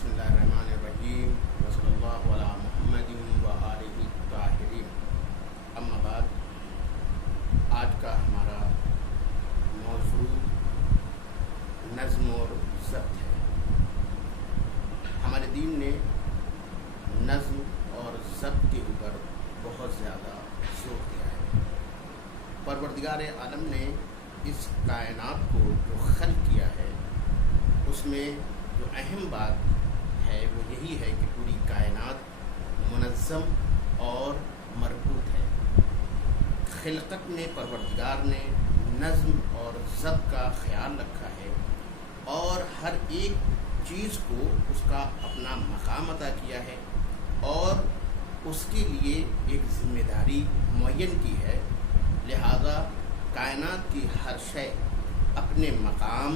بسم اللہ الرحمن الرحیم وصلی اللہ علی محمد و آلہ الطاہرین۔ اما بعد، آج کا ہمارا موضوع نظم اور ضبط ہے۔ ہمارے دین نے نظم اور ضبط کے اوپر بہت زیادہ زور دیا ہے۔ پروردگار عالم نے اس کائنات کو جو خلق کیا ہے، اس میں جو اہم بات ہے وہ یہی ہے کہ پوری کائنات منظم اور مربوط ہے۔ خلقت میں پروردگار نے نظم اور ضبط کا خیال رکھا ہے اور ہر ایک چیز کو اس کا اپنا مقام عطا کیا ہے اور اس کے لیے ایک ذمہ داری معین کی ہے۔ لہذا کائنات کی ہر شے اپنے مقام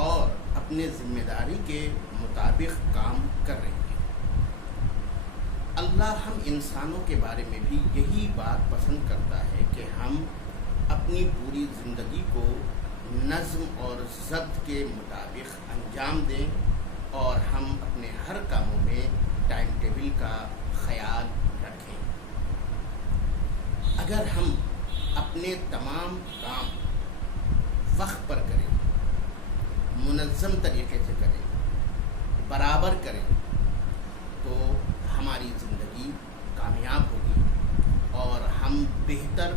اور اپنے ذمہ داری کے مطابق کام کر رہی ہے۔ اللہ ہم انسانوں کے بارے میں بھی یہی بات پسند کرتا ہے کہ ہم اپنی پوری زندگی کو نظم اور ضبط کے مطابق انجام دیں اور ہم اپنے ہر کاموں میں ٹائم ٹیبل کا خیال رکھیں۔ اگر ہم اپنے تمام کام وقت پر کریں، منظم طریقے سے کریں، برابر کریں، تو ہماری زندگی کامیاب ہوگی اور ہم بہتر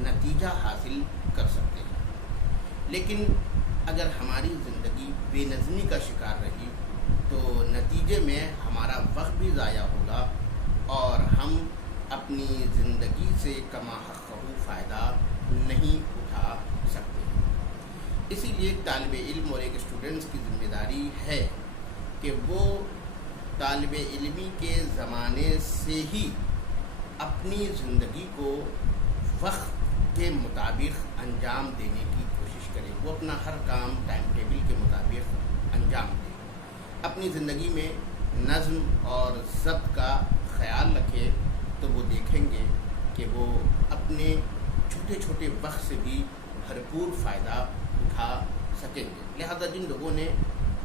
نتیجہ حاصل کر سکتے ہیں۔ لیکن اگر ہماری زندگی بے نظمی کا شکار رہی تو نتیجے میں ہمارا وقت بھی ضائع ہوگا اور ہم اپنی زندگی سے کما حقہ فائدہ نہیں اٹھا سکتے۔ اسی لیے ایک طالب علم اور ایک اسٹوڈنٹس کی ذمہ داری ہے کہ وہ طالب علمی کے زمانے سے ہی اپنی زندگی کو وقت کے مطابق انجام دینے کی کوشش کرے۔ وہ اپنا ہر کام ٹائم ٹیبل کے مطابق انجام دے، اپنی زندگی میں نظم اور ضبط کا خیال رکھے، تو وہ دیکھیں گے کہ وہ اپنے چھوٹے چھوٹے وقت سے بھی بھرپور فائدہ اٹھا سکیں گے۔ لہذا جن لوگوں نے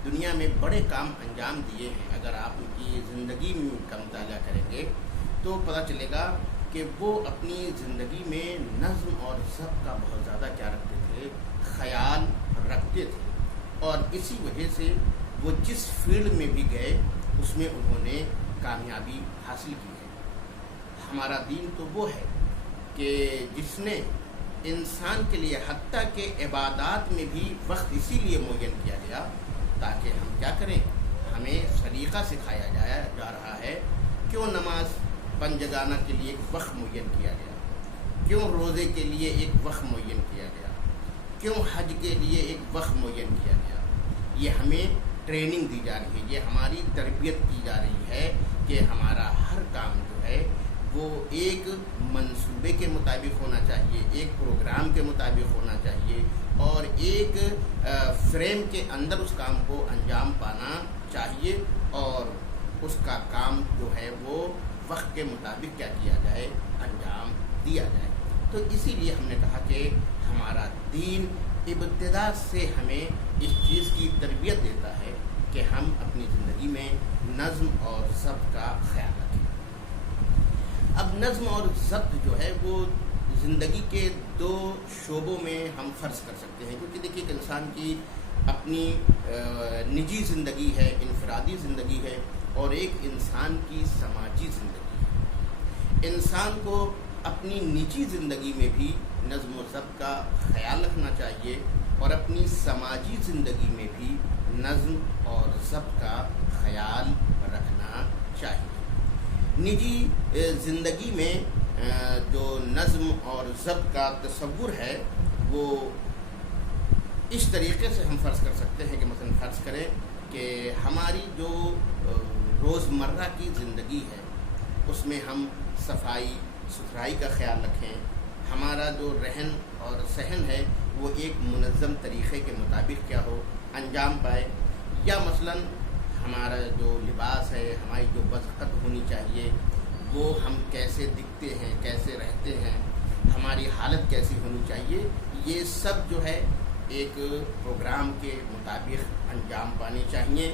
دنیا میں بڑے کام انجام دیے ہیں، اگر آپ ان کی زندگی میں کا مطالعہ کریں گے تو پتہ چلے گا کہ وہ اپنی زندگی میں نظم اور ضبط کا بہت زیادہ کیا رکھتے تھے، خیال رکھتے تھے، اور اسی وجہ سے وہ جس فیلڈ میں بھی گئے اس میں انہوں نے کامیابی حاصل کی ہے۔ ہمارا دین تو وہ ہے کہ جس نے انسان کے لیے حتیٰ کہ عبادات میں بھی وقت اسی لیے معین کیا گیا تاکہ ہم کیا کریں، ہمیں سلیقہ سکھایا جا رہا ہے۔ کیوں نماز پنجگانہ کے لیے ایک وقت معین کیا گیا، کیوں روزے کے لیے ایک وقت معین کیا گیا، کیوں حج کے لیے ایک وقت معین کیا گیا؟ یہ ہمیں ٹریننگ دی جا رہی ہے، یہ ہماری تربیت کی جا رہی ہے کہ ہمارا ہر کام جو ہے وہ ایک منصوبے کے مطابق ہونا چاہیے، ایک پروگرام کے مطابق ہونا چاہیے اور ایک فریم کے اندر اس کام کو انجام پانا چاہیے، اور اس کا کام جو ہے وہ وقت کے مطابق کیا کیا جائے، انجام دیا جائے۔ تو اسی لیے ہم نے کہا کہ ہمارا دین ابتدا سے ہمیں اس چیز کی تربیت دیتا ہے کہ ہم اپنی زندگی میں نظم اور ضبط کا خیال رکھیں۔ اب نظم اور ضبط جو ہے وہ زندگی کے دو شعبوں میں ہم فرض کر سکتے ہیں، کیونکہ دیکھیے کہ انسان کی اپنی نجی زندگی ہے، انفرادی زندگی ہے، اور ایک انسان کی سماجی زندگی ہے۔ انسان کو اپنی نجی زندگی میں بھی نظم و ضبط کا خیال رکھنا چاہیے اور اپنی سماجی زندگی میں بھی نظم اور ضبط کا خیال رکھنا چاہیے۔ نجی زندگی میں جو نظم اور ضبط کا تصور ہے وہ اس طریقے سے ہم فرض کر سکتے ہیں کہ مثلا فرض کریں کہ ہماری جو روزمرہ کی زندگی ہے اس میں ہم صفائی ستھرائی کا خیال رکھیں، ہمارا جو رہن اور سہن ہے وہ ایک منظم طریقے کے مطابق کیا ہو، انجام پائے، یا مثلا ہمارا جو لباس ہے، ہماری جو بذخط ہونی چاہیے، وہ ہم کیسے دکھتے ہیں، کیسے رہتے ہیں، ہماری حالت کیسی ہونی چاہیے، یہ سب جو ہے ایک پروگرام کے مطابق انجام پانے چاہیے۔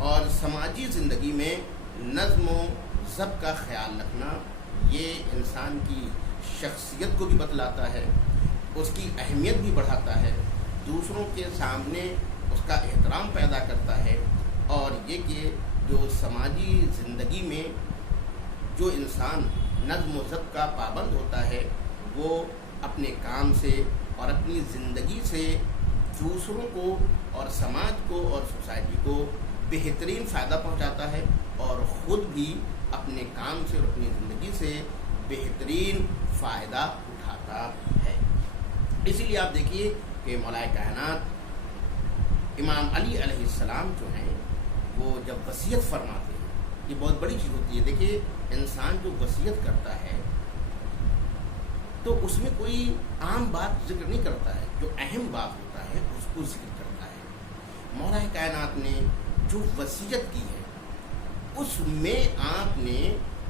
اور سماجی زندگی میں نظم و ضبط کا خیال رکھنا یہ انسان کی شخصیت کو بھی بتلاتا ہے، اس کی اہمیت بھی بڑھاتا ہے، دوسروں کے سامنے اس کا احترام پیدا کرتا ہے، اور یہ کہ جو سماجی زندگی میں جو انسان نظم و ضبط کا پابند ہوتا ہے وہ اپنے کام سے اور اپنی زندگی سے دوسروں کو اور سماج کو اور سوسائٹی کو بہترین فائدہ پہنچاتا ہے، اور خود بھی اپنے کام سے اور اپنی زندگی سے بہترین فائدہ اٹھاتا ہے۔ اسی لیے آپ دیکھیے کہ مولا کائنات امام علی علیہ السلام جو ہیں وہ جب وصیت فرماتے ہیں، یہ بہت بڑی چیز ہوتی ہے۔ دیکھیے انسان جو وصیت کرتا ہے تو اس میں کوئی عام بات ذکر نہیں کرتا ہے، جو اہم بات ہوتا ہے اس کو ذکر کرتا ہے۔ مولا کائنات نے جو وصیت کی ہے اس میں آپ نے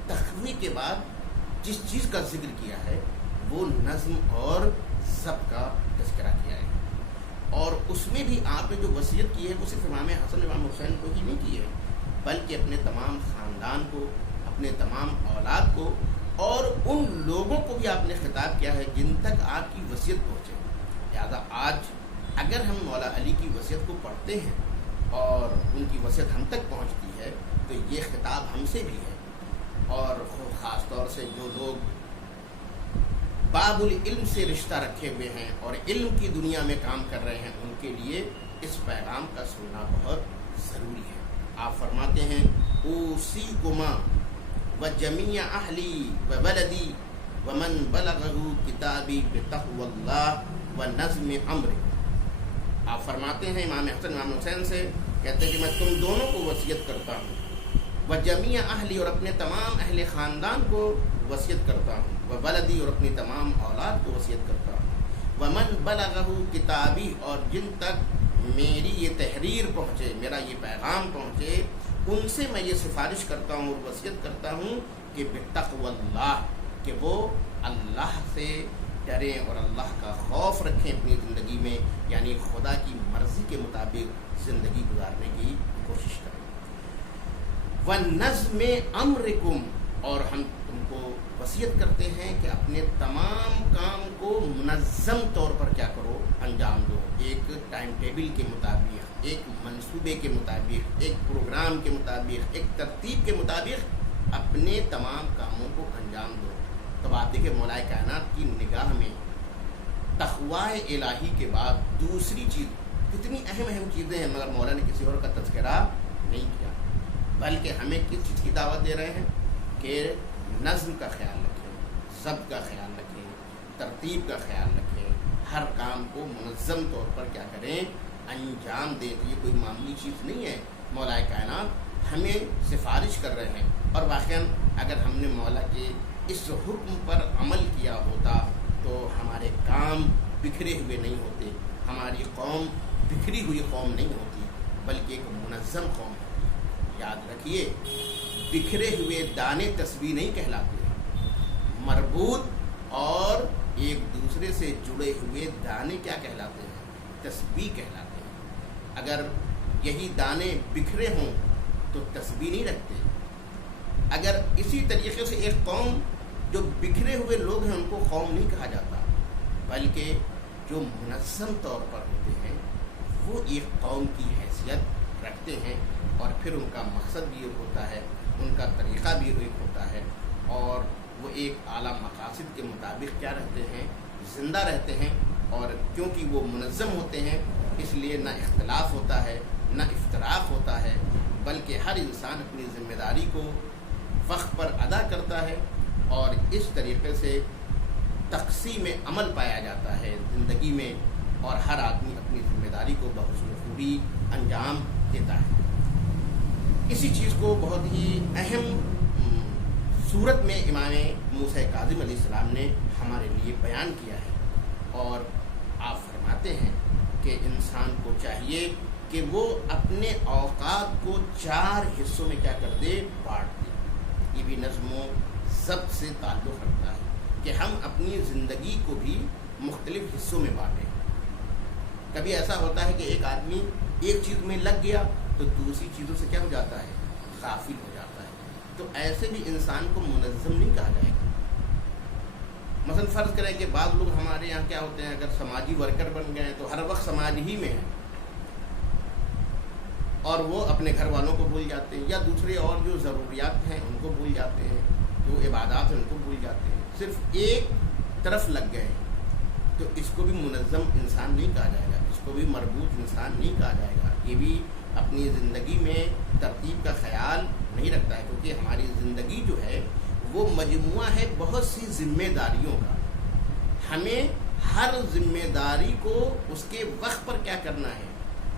تخوی کے بعد جس چیز کا ذکر کیا ہے وہ نظم اور ضبط کا تذکرہ کیا ہے، اور اس میں بھی آپ نے جو وصیت کی ہے وہ صرف امام حسن امام حسین کو ہی نہیں کی ہے، بلکہ اپنے تمام خاندان کو، اپنے تمام اولاد کو، اور ان لوگوں کو بھی آپ نے خطاب کیا ہے جن تک آپ کی وصیت پہنچے۔ لہٰذا آج اگر ہم مولا علی کی وصیت کو پڑھتے ہیں اور ان کی وصیت ہم تک پہنچتی ہے تو یہ خطاب ہم سے بھی ہے، اور خاص طور سے جو لوگ باب العلم سے رشتہ رکھے ہوئے ہیں اور علم کی دنیا میں کام کر رہے ہیں ان کے لیے اس پیغام کا سننا بہت ضروری ہے۔ آپ فرماتے ہیں اوصیکما وجمیع اہلی وولدی ومن بلغہ کتابی بتقوی اللہ ونظم امر۔ آپ فرماتے ہیں امام حسن امام حسین سے، کہتے ہیں کہ میں تم دونوں کو وصیت کرتا ہوں، وجمیع اہلی اور اپنے تمام اہل خاندان کو وصیت کرتا ہوں، وولدی اور اپنی تمام اولاد کو وصیت کرتا ہوں، ومن بلغہ کتابی اور جن تک میری یہ تحریر پہنچے، میرا یہ پیغام پہنچے، ان سے میں یہ سفارش کرتا ہوں اور وصیت کرتا ہوں کہ بتقوی اللہ، کہ وہ اللہ سے ڈریں اور اللہ کا خوف رکھیں اپنی زندگی میں، یعنی خدا کی مرضی کے مطابق زندگی گزارنے کی کوشش کریں۔ وَنَظْمِ أَمْرِكُمْ اور ہم تم کو وصیت کرتے ہیں کہ اپنے تمام کام کو منظم طور پر کیا کرو، انجام دو، ایک ٹائم ٹیبل کے مطابق، ایک منصوبے کے مطابق، ایک پروگرام کے مطابق، ایک ترتیب کے مطابق اپنے تمام کاموں کو انجام دو۔ تو آپ دیکھیں مولا کائنات کی نگاہ میں تقوی الہی کے بعد دوسری چیز کتنی اہم چیزیں ہیں، مگر مولا نے کسی اور کا تذکرہ نہیں کیا، بلکہ ہمیں کس چیز کی دعوت دے رہے ہیں کہ نظم کا خیال رکھیں، ضبط کا خیال رکھیں، ترتیب کا خیال رکھیں، ہر کام کو منظم طور پر کیا کریں، انجام دیں۔ تو یہ کوئی معمولی چیز نہیں ہے، مولا کائنات ہمیں سفارش کر رہے ہیں، اور واقعاً اگر ہم نے مولا کے اس حکم پر عمل کیا ہوتا تو ہمارے کام بکھرے ہوئے نہیں ہوتے، ہماری قوم بکھری ہوئی قوم نہیں ہوتی بلکہ ایک منظم قوم ہوتی۔ یاد رکھیے بکھرے ہوئے دانے تسبیح نہیں کہلاتے، مربوط اور ایک دوسرے سے جڑے ہوئے دانے کیا کہلاتے ہیں؟ تسبیح کہلاتے ہیں۔ اگر یہی دانے بکھرے ہوں تو تسبیح نہیں رکھتے۔ اگر اسی طریقے سے ایک قوم جو بکھرے ہوئے لوگ ہیں ان کو قوم نہیں کہا جاتا، بلکہ جو منظم طور پر ہوتے ہیں وہ ایک قوم کی حیثیت رکھتے ہیں، اور پھر ان کا مقصد بھی ایک ہوتا ہے، ان کا طریقہ بھی ایک ہوتا ہے، اور وہ ایک اعلیٰ مقاصد کے مطابق کیا رہتے ہیں، زندہ رہتے ہیں۔ اور کیونکہ وہ منظم ہوتے ہیں اس لیے نہ اختلاف ہوتا ہے نہ افتراق ہوتا ہے، بلکہ ہر انسان اپنی ذمہ داری کو وقت پر ادا کرتا ہے، اور اس طریقے سے تقسیم عمل پایا جاتا ہے زندگی میں، اور ہر آدمی اپنی ذمہ داری کو بحسن خوبی انجام دیتا ہے۔ اسی چیز کو بہت ہی اہم صورت میں امام موسیٰ کاظم علیہ السلام نے ہمارے لیے بیان کیا ہے، اور آپ فرماتے ہیں کہ انسان کو چاہیے کہ وہ اپنے اوقات کو 4 حصوں میں کیا کر دے، بانٹ دے۔ یہ بھی نظم و ضبط سے تعلق رکھتا ہے کہ ہم اپنی زندگی کو بھی مختلف حصوں میں بانٹیں۔ کبھی ایسا ہوتا ہے کہ ایک آدمی ایک چیز میں لگ گیا تو دوسری چیزوں سے کیا ہو جاتا ہے؟ غافل ہو جاتا ہے. تو ایسے بھی انسان کو منظم نہیں کہا جائے گا. مثلا فرض کریں کہ بعض لوگ ہمارے یہاں کیا ہوتے ہیں، اگر سماجی ورکر بن گئے ہیں تو ہر وقت سماج ہی میں ہیں اور وہ اپنے گھر والوں کو بھول جاتے ہیں، یا دوسرے اور جو ضروریات ہیں ان کو بھول جاتے ہیں، جو عبادات ہیں ان کو بھول جاتے ہیں، صرف ایک طرف لگ گئے ہیں. تو اس کو بھی منظم انسان نہیں کہا جائے گا، اس کو بھی مربوط انسان نہیں کہا جائے گا. یہ بھی اپنی زندگی میں ترتیب کا خیال نہیں رکھتا ہے، کیونکہ ہماری زندگی جو ہے وہ مجموعہ ہے بہت سی ذمہ داریوں کا. ہمیں ہر ذمہ داری کو اس کے وقت پر کیا کرنا ہے؟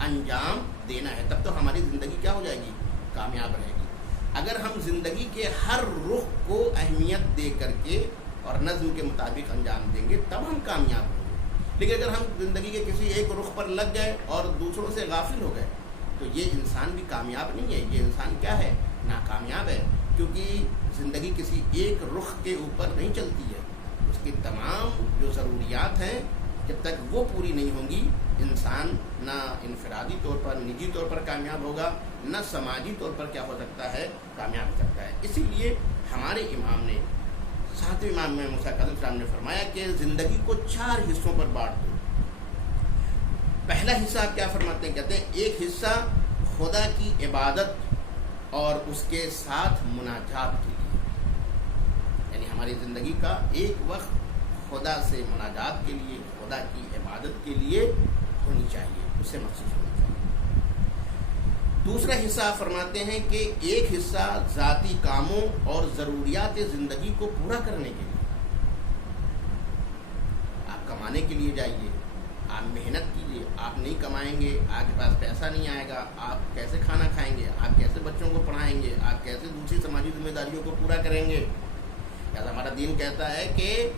انجام دینا ہے. تب تو ہماری زندگی کیا ہو جائے گی؟ کامیاب رہے گی. اگر ہم زندگی کے ہر رخ کو اہمیت دے کر کے اور نظم کے مطابق انجام دیں گے تب ہم کامیاب ہوں گے. لیکن اگر ہم زندگی کے کسی ایک رخ پر لگ گئے اور دوسروں سے غافل ہو گئے تو یہ انسان بھی کامیاب نہیں ہے، یہ انسان کیا ہے؟ ناکامیاب ہے. کیونکہ زندگی کسی ایک رخ کے اوپر نہیں چلتی ہے، اس کی تمام جو ضروریات ہیں جب تک وہ پوری نہیں ہوں گی انسان نہ انفرادی طور پر نجی طور پر کامیاب ہوگا، نہ سماجی طور پر کیا ہو سکتا ہے؟ کامیاب ہو سکتا ہے. اسی لیے ہمارے امام نے، ساتویں امام میں موسیٰ کاظم صاحب نے فرمایا کہ زندگی کو 4 حصوں پر بانٹ دو. پہلا حصہ آپ کیا فرماتے ہیں؟ کہتے ہیں ایک حصہ خدا کی عبادت اور اس کے ساتھ مناجات کے لیے، یعنی ہماری زندگی کا ایک وقت خدا سے مناجات کے لیے، خدا کی عبادت کے لیے ہونی چاہیے، اس سے مخصوص ہونی چاہیے. دوسرا حصہ فرماتے ہیں کہ ایک حصہ ذاتی کاموں اور ضروریات زندگی کو پورا کرنے کے لیے. آپ کمانے کے لیے جائیے، آپ محنت کیجیے. آپ نہیں کمائیں گے، آپ کے پاس پیسہ نہیں آئے گا، آپ کیسے کھانا کھائیں گے، آپ کیسے بچوں کو پڑھائیں گے، آپ کیسے دوسری سماجی ذمہ داریوں کو پورا کریں گے. لہٰذا ہمارا دین کہتا ہے کہ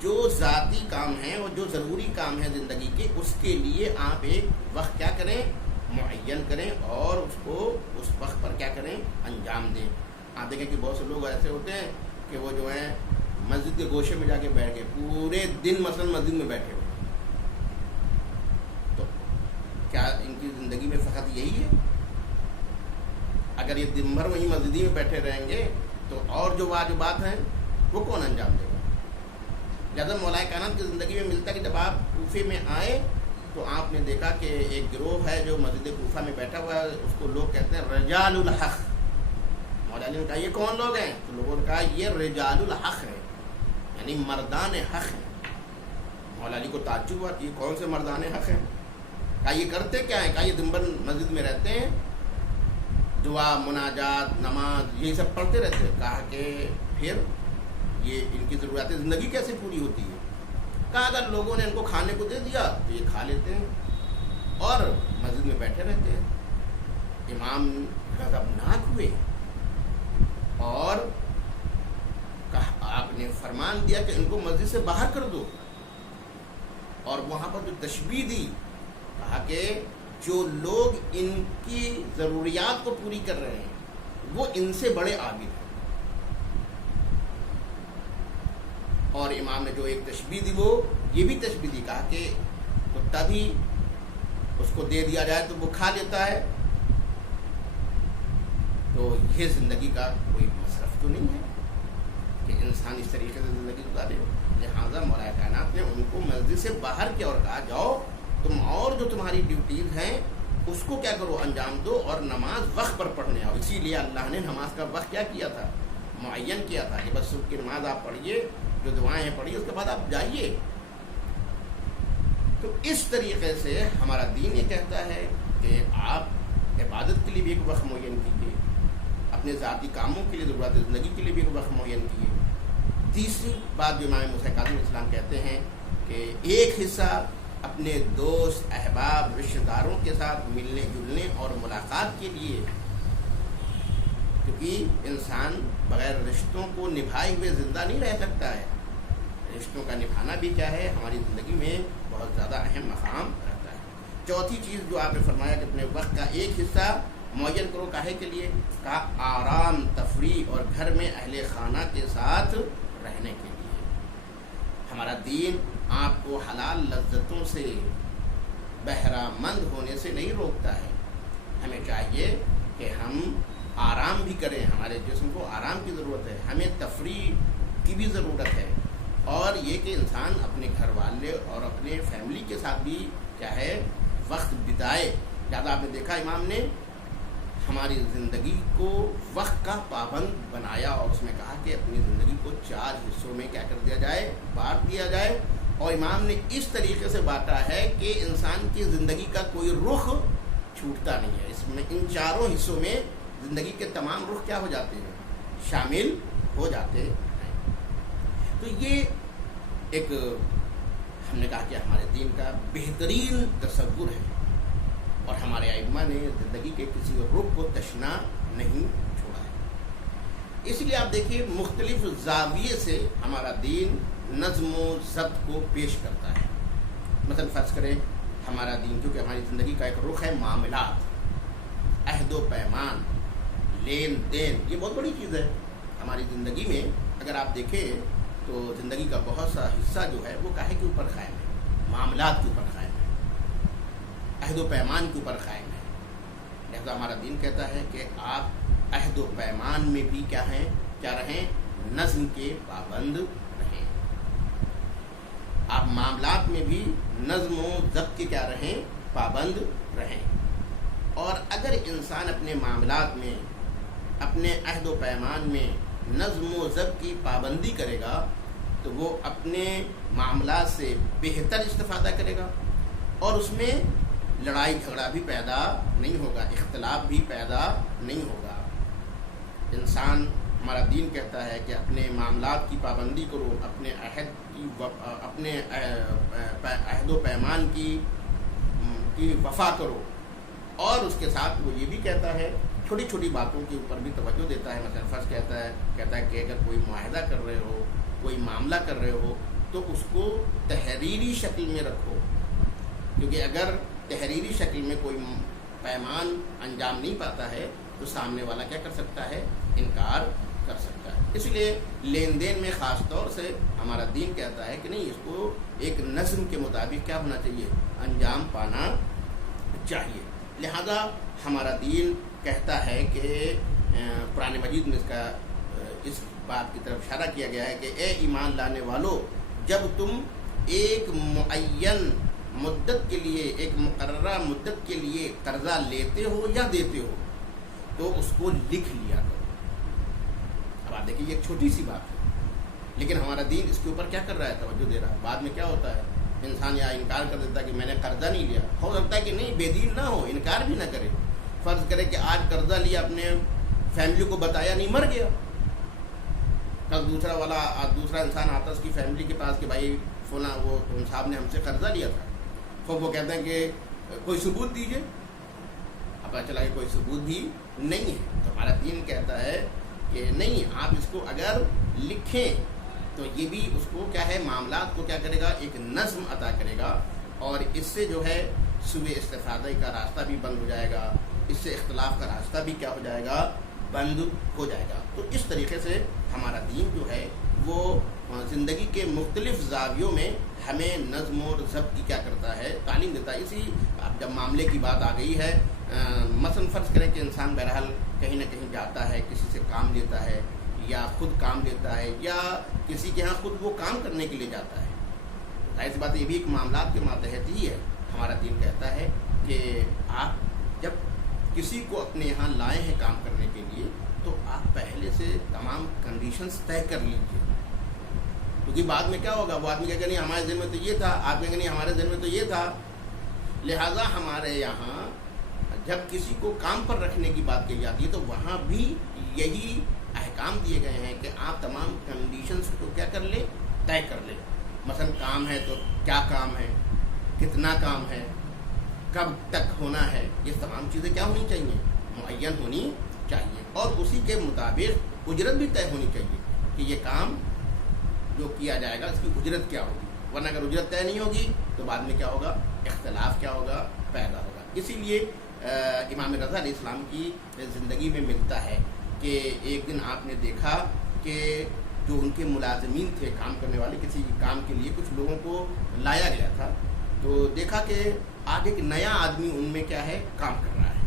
جو ذاتی کام ہیں اور جو ضروری کام ہیں زندگی کے، اس کے لیے آپ ایک وقت کیا کریں؟ معین کریں اور اس کو اس وقت پر کیا کریں؟ انجام دیں. آپ دیکھیں کہ بہت سے لوگ ایسے ہوتے ہیں کہ وہ جو ہیں مسجد کے گوشے میں جا کے بیٹھ گئے، پورے دن مثلا مسجد میں بیٹھے ہوئے. تو کیا ان کی زندگی میں فقط یہی ہے؟ اگر یہ دن بھر وہیں مسجد میں بیٹھے رہیں گے تو اور جو واجبات ہیں وہ کون انجام دے گا؟ لہٰذا مولا کائنات کی زندگی میں ملتا ہے کہ جب آپ کوفے میں آئے تو آپ نے دیکھا کہ ایک گروہ ہے جو مسجد کوفہ میں بیٹھا ہوا ہے، اس کو لوگ کہتے ہیں رجال الحق. مولا علی نے کہا یہ کون لوگ ہیں؟ تو لوگوں نے کہا یہ رجال الحق ہے، یعنی مردان حق ہیں. مولا علی کو تعجب ہوا کہ یہ کون سے مردان حق ہیں؟ کہا یہ کرتے کیا ہیں؟ کہا یہ دن بھر مسجد میں رہتے ہیں، دعا، مناجات، نماز یہی سب پڑھتے رہتے ہیں. کہا کہ پھر یہ ان کی ضروریات زندگی کیسے پوری ہوتی ہے؟ کہا اگر لوگوں نے ان کو کھانے کو دے دیا تو یہ کھا لیتے ہیں اور مسجد میں بیٹھے رہتے ہیں. امام غضبناک ہوئے اور آپ نے فرمان دیا کہ ان کو مسجد سے باہر کر دو، اور وہاں پر جو تشبیہ دی، کہا کہ جو لوگ ان کی ضروریات کو پوری کر رہے ہیں وہ ان سے بڑے عابد ہیں. اور امام نے جو ایک تشبیہ دی وہ یہ بھی تشبیہ دی، کہا کہ کتا بھی اس کو دے دیا جائے تو وہ کھا لیتا ہے. تو یہ زندگی کا کوئی مصرف تو نہیں ہے کہ انسان اس طریقے سے زندگی گزارے. لہٰذا مولا کائنات نے ان کو مسجد سے باہر کیا اور کہا جاؤ تم اور جو تمہاری ڈیوٹیز ہیں اس کو کیا کرو؟ انجام دو اور نماز وقت پر پڑھنے آؤ. اسی لیے اللہ نے نماز کا وقت کیا کیا تھا؟ معین کیا تھا کہ بس صبح کی نماز آپ پڑھیے، جو دعائیں ہیں پڑھیے، اس کے بعد آپ جائیے. تو اس طریقے سے ہمارا دین یہ کہتا ہے کہ آپ عبادت کے لیے بھی ایک وقت معین کیجیے، اپنے ذاتی کاموں کے لیے، ضرورت زندگی کے لیے بھی ایک وقت معین کیجیے. تیسری بات جو امام موسیٰ کاظم علیہ السلام کہتے ہیں کہ ایک حصہ اپنے دوست، احباب، رشتہ داروں کے ساتھ ملنے جلنے اور ملاقات کے لیے، کیونکہ انسان بغیر رشتوں کو نبھائے ہوئے زندہ نہیں رہ سکتا ہے. رشتوں کا نبھانا بھی کیا ہے؟ ہماری زندگی میں بہت زیادہ اہم مقام رکھتا ہے. چوتھی چیز جو آپ نے فرمایا کہ اپنے وقت کا ایک حصہ معین کرو، کاہے کے لیے؟ کہا آرام، تفریح اور گھر میں اہل خانہ کے ساتھ رہنے کے لیے. ہمارا دین آپ کو حلال لذتوں سے بہرہ مند ہونے سے نہیں روکتا ہے، ہمیں چاہیے کہ ہم آرام بھی کریں، ہمارے جسم کو آرام کی ضرورت ہے، ہمیں تفریح کی بھی ضرورت ہے، اور یہ کہ انسان اپنے گھر والے اور اپنے فیملی کے ساتھ بھی کیا ہے وقت بتائے۔ لہٰذا آپ نے دیکھا امام نے ہماری زندگی کو وقت کا پابند بنایا اور اس میں کہا کہ اپنی زندگی کو 4 حصوں میں کیا کر دیا جائے، بانٹ دیا جائے، اور امام نے اس طریقے سے بانٹا ہے کہ انسان کی زندگی کا کوئی رخ چھوٹتا نہیں ہے۔ اس میں ان 4 حصوں میں زندگی کے تمام رخ کیا ہو جاتے ہیں، شامل ہو جاتے ہیں۔ تو یہ ایک ہم نے کہا کہ ہمارے دین کا بہترین تصور ہے، اور ہمارے ائمہ نے زندگی کے کسی رخ کو تشنا نہیں چھوڑا ہے۔ اس لیے آپ دیکھیے مختلف زاویے سے ہمارا دین نظم و ضبط کو پیش کرتا ہے۔ مثلا فرض کریں ہمارا دین، کیونکہ ہماری زندگی کا ایک رخ ہے معاملات، عہد و پیمان، لین دین، یہ بہت بڑی چیز ہے ہماری زندگی میں۔ اگر آپ دیکھیں تو زندگی کا بہت سا حصہ جو ہے وہ کاہے کے اوپر قائم ہے، معاملات کے اوپر قائم ہے، عہد و پیمان کے اوپر قائم ہے۔ لہذا ہمارا دین کہتا ہے کہ آپ عہد و پیمان میں بھی کیا رہیں، نظم کے پابند رہیں، آپ معاملات میں بھی نظم و ضبط کے کیا رہیں، پابند رہیں۔ اور اگر انسان اپنے معاملات میں، اپنے عہد و پیمان میں نظم و ضبط کی پابندی کرے گا تو وہ اپنے معاملات سے بہتر استفادہ کرے گا، اور اس میں لڑائی جھگڑا بھی پیدا نہیں ہوگا، اختلاف بھی پیدا نہیں ہوگا۔ انسان، ہمارا دین کہتا ہے کہ اپنے معاملات کی پابندی کرو، اپنے عہد و پیمان کی وفا کرو، اور اس کے ساتھ وہ یہ بھی کہتا ہے، چھوٹی چھوٹی باتوں کے اوپر بھی توجہ دیتا ہے۔ مثلا فرض کہتا ہے کہ اگر کوئی معاہدہ کر رہے ہو، کوئی معاملہ کر رہے ہو، تو اس کو تحریری شکل میں رکھو، کیونکہ اگر تحریری شکل میں کوئی پیمان انجام نہیں پاتا ہے تو سامنے والا کیا کر سکتا ہے، انکار کر سکتا ہے۔ اس لیے لین دین میں خاص طور سے ہمارا دین کہتا ہے کہ نہیں، اس کو ایک نظم کے مطابق کیا ہونا چاہیے، انجام پانا چاہیے۔ لہذا ہمارا دین کہتا ہے کہ قرآن مجید میں اس بات کی طرف اشارہ کیا گیا ہے کہ اے ایمان لانے والو، جب تم ایک معین مدت کے لیے، ایک مقررہ مدت کے لیے قرضہ لیتے ہو یا دیتے ہو تو اس کو لکھ لیا کرو۔ اب آپ دیکھیے یہ ایک چھوٹی سی بات ہے، لیکن ہمارا دین اس کے اوپر کیا کر رہا ہے، توجہ دے رہا ہے۔ بعد میں کیا ہوتا ہے، انسان یا انکار کر دیتا ہے کہ میں نے قرضہ نہیں لیا، ہو سکتا ہے کہ نہیں، بے دین نہ ہو، انکار بھی نہ کرے۔ فرض کرے کہ آج قرضہ لیا، اپنے فیملی کو بتایا نہیں، مر گیا، کل دوسرا انسان آتا اس کی فیملی کے پاس کہ بھائی فلاں وہ صاحب نے ہم سے قرضہ لیا تھا، تو وہ کہتے ہیں کہ کوئی ثبوت دیجیے، اب پتہ چلا کہ کوئی ثبوت بھی نہیں ہے۔ تو ہمارا دین کہتا ہے کہ نہیں، آپ اس کو اگر لکھیں تو یہ بھی اس کو کیا ہے، معاملات کو کیا کرے گا، ایک نظم عطا کرے گا، اور اس سے جو ہے سوء استفادہ کا راستہ بھی بند ہو جائے گا، اس سے اختلاف کا راستہ بھی کیا ہو جائے گا، بند ہو جائے گا۔ تو اس طریقے سے ہمارا دین جو ہے وہ زندگی کے مختلف زاویوں میں ہمیں نظم و ضبط کی کیا کرتا ہے، تعلیم دیتا ہے۔ اسی اب جب معاملے کی بات آ گئی ہے، مثلا فرض کریں کہ انسان بہرحال کہیں نہ کہیں جاتا ہے، کسی سے کام لیتا ہے، یا خود کام لیتا ہے، یا کسی کے ہاں خود وہ کام کرنے کے لیے جاتا ہے، ظاہر سی بات ہے یہ بھی ایک معاملات کے ماتحت ہی ہے۔ ہمارا دین کہتا ہے کہ آپ جب کسی کو اپنے یہاں لائے ہیں کام کرنے کے لیے تو آپ پہلے سے تمام کنڈیشنز طے کر لیجیے، کیونکہ بعد میں کیا ہوگا، وہ آدمی کہے گا نہیں ہمارے ذہن میں تو یہ تھا، آپ کہیں گے نہیں ہمارے ذہن میں تو یہ تھا۔ لہٰذا ہمارے یہاں جب کسی کو کام پر رکھنے کی بات کی جاتی ہے تو وہاں بھی یہی احکام دیے گئے ہیں کہ آپ تمام کنڈیشنز کو کیا کر لیں، طے کر لیں۔ مثلا کام ہے تو کیا کام ہے، کتنا کام ہے، کب تک ہونا ہے، یہ تمام چیزیں کیا ہونی چاہیے، معین ہونی چاہیے، اور اسی کے مطابق اجرت بھی طے ہونی چاہیے کہ یہ کام جو کیا جائے گا اس کی اجرت کیا ہوگی، ورنہ اگر اجرت طے نہیں ہوگی تو بعد میں کیا ہوگا، اختلاف کیا ہوگا، پیدا ہوگا۔ اسی لیے امام رضا علیہ السلام کی زندگی میں ملتا ہے کہ ایک دن آپ نے دیکھا کہ جو ان کے ملازمین تھے، کام کرنے والے، کسی کام کے لیے کچھ لوگوں کو لایا گیا تھا، تو دیکھا کہ آج ایک نیا آدمی ان میں کیا ہے، کام کر رہا ہے،